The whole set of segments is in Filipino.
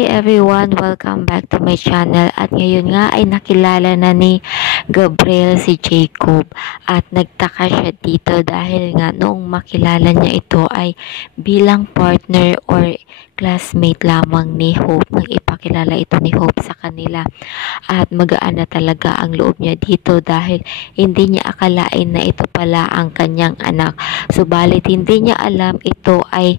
Hey everyone, welcome back to my channel. At ngayon nga ay nakilala na ni Gabriel si Jacob. At nagtaka siya dito dahil nga noong makilala niya ito ay bilang partner or classmate lamang ni Hope nang ipakilala ito ni Hope sa kanila. At magaan na talaga ang loob niya dito dahil hindi niya akalain na ito pala ang kanyang anak. Subalit hindi niya alam ito ay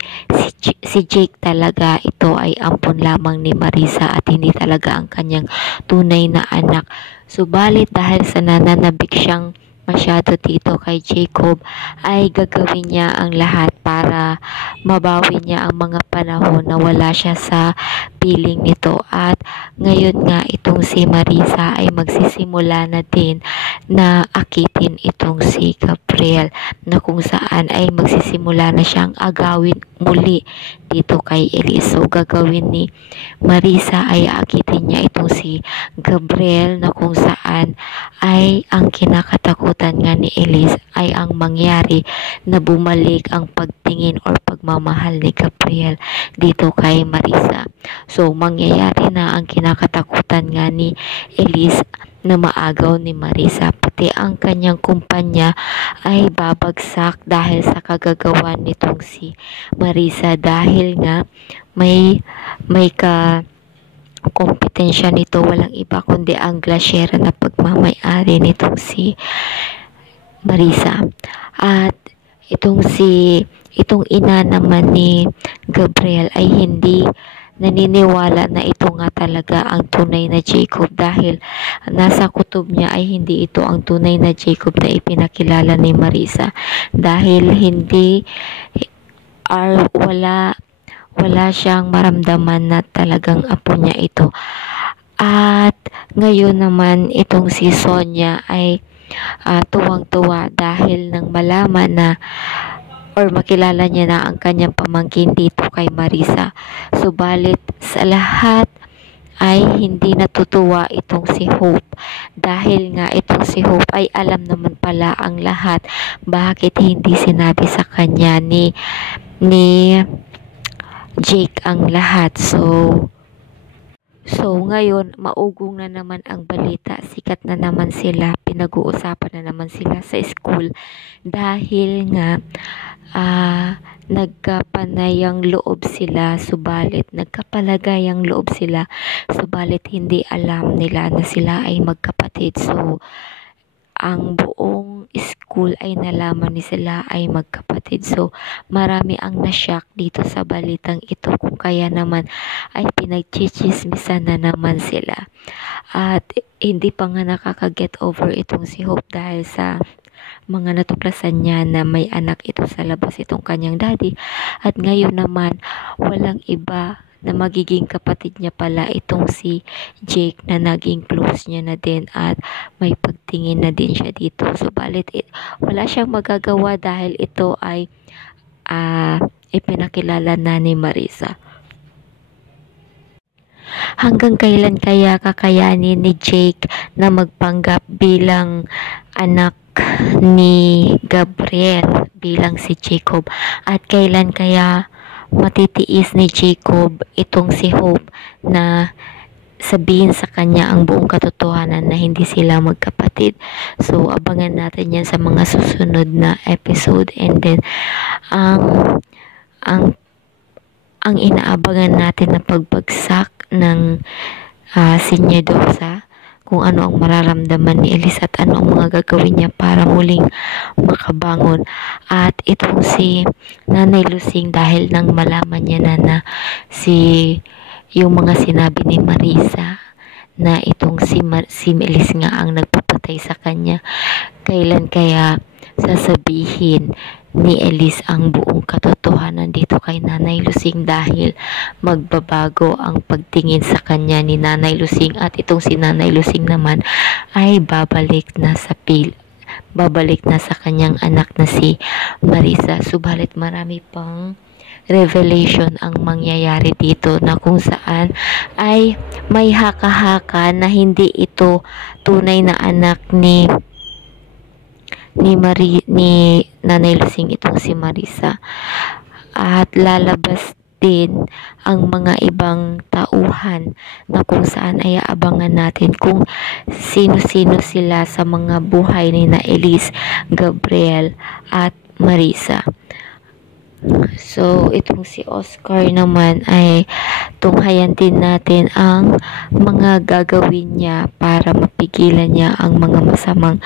si Jake talaga. Ito ay ampon lamang ni Marisa at hindi talaga ang kanyang tunay na anak. Subalit dahil sa nananabik siyang masyado dito kay Jacob ay gagawin niya ang lahat para mabawi niya ang mga panahon na wala siya sa piling nito. At ngayon nga itong si Marisa ay magsisimula na din na akitin itong si Gabriel, na kung saan ay magsisimula na siyang agawin muli dito kay Elise. So gagawin ni Marisa ay akitin niya itong si Gabriel, na kung saan ay ang kinakatakutan nga ni Elise ay ang mangyari na bumalik ang pagtingin or pagmamahal ni Gabriel dito kay Marisa. So mangyayari na ang kinakatakutan nga ni Elise na maagaw ni Marisa, pati ang kanyang kumpanya ay babagsak dahil sa kagagawan nitong si Marisa, dahil nga may kompetensya nito, walang iba kundi ang glasyera na pagmamay-ari nitong si Marisa. At itong ina naman ni Gabriel ay hindi naniniwala na ito nga talaga ang tunay na Jacob, dahil nasa kutob niya ay hindi ito ang tunay na Jacob na ipinakilala ni Marisa, dahil hindi wala siyang maramdaman na talagang apo niya ito. At ngayon naman itong si Sonia ay tuwang-tuwa dahil nang malaman na or makilala niya na ang kanyang pamangkin dito kay Marisa. Subalit sa lahat ay hindi natutuwa itong si Hope, dahil nga itong si Hope ay alam naman pala ang lahat. Bakit hindi sinabi sa kanya ni Jake ang lahat? So ngayon, maugong na naman ang balita, sikat na naman sila, pinag-uusapan na naman sila sa school, dahil nga nagkapanayang loob sila, subalit hindi alam nila na sila ay magkapatid. So ang buong school ay nalaman ni sila ay magkapatid. So marami ang nashock dito sa balitang ito, kung kaya naman ay pinagchichismisan na naman sila. At hindi pa nga nakaka-get over itong si Hope dahil sa mga natuklasan niya na may anak ito sa labas, itong kanyang daddy. At ngayon naman walang iba na magiging kapatid niya pala itong si Jake, na naging close niya na din at may pagtingin na din siya dito. Subalit wala siyang magagawa dahil ito ay ipinakilala na ni Marisa. Hanggang kailan kaya kakayanin ni Jake na magpanggap bilang anak ni Gabriel bilang si Jacob? At kailan kaya matitiis ni Jacob itong si Hope na sabihin sa kanya ang buong katotohanan na hindi sila magkapatid? So abangan natin yan sa mga susunod na episode. And then ang inaabangan natin na pagbagsak ng Sinyadosa, kung ano ang mararamdaman ni Elise at ano ang mga gagawin niya para muling makabangon. At itong si Nanay Lusing, dahil nang malaman niya na yung mga sinabi ni Marisa na itong si Elise nga ang nagpapatay sa kanya, kailan kaya sasabihin ni Elise ang buong katotohanan dito kay Nanay Lusing, dahil magbabago ang pagtingin sa kanya ni Nanay Lusing. At itong si Nanay Lusing naman ay babalik na sa kanyang anak na si Marisa. Subalit marami pang revelation ang mangyayari dito, na kung saan ay may haka-haka na hindi ito tunay na anak ni Nanay Lusing itong si Marisa. At lalabas din ang mga ibang tauhan na kung saan ay aabangan natin kung sino-sino sila sa mga buhay ni na Elise, Gabriel at Marisa. So, itong si Oscar naman ay tunghayan din natin ang mga gagawin niya para mapigilan niya ang mga masamang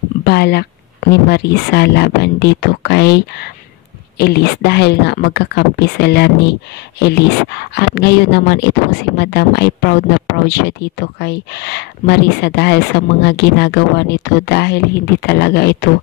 balak ni Marisa laban dito kay Elise dahil nga magkakampi sila ni Elise. At ngayon naman itong si Madam ay proud na proud siya dito kay Marisa dahil sa mga ginagawa nito dahil hindi talaga ito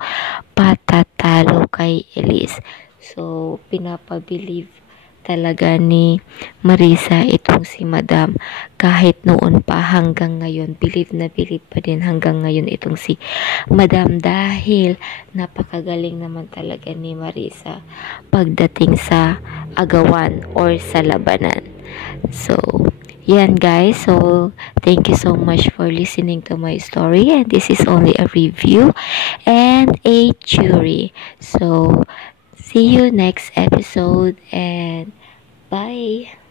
patatalo kay Elise. So, pinapabilieve talaga ni Marisa itong si Madam. Kahit noon pa hanggang ngayon, believe na believe pa din hanggang ngayon itong si Madam dahil napakagaling naman talaga ni Marisa pagdating sa agawan or sa labanan. So, yan guys. So, thank you so much for listening to my story. And this is only a review and a theory. So, see you next episode and bye.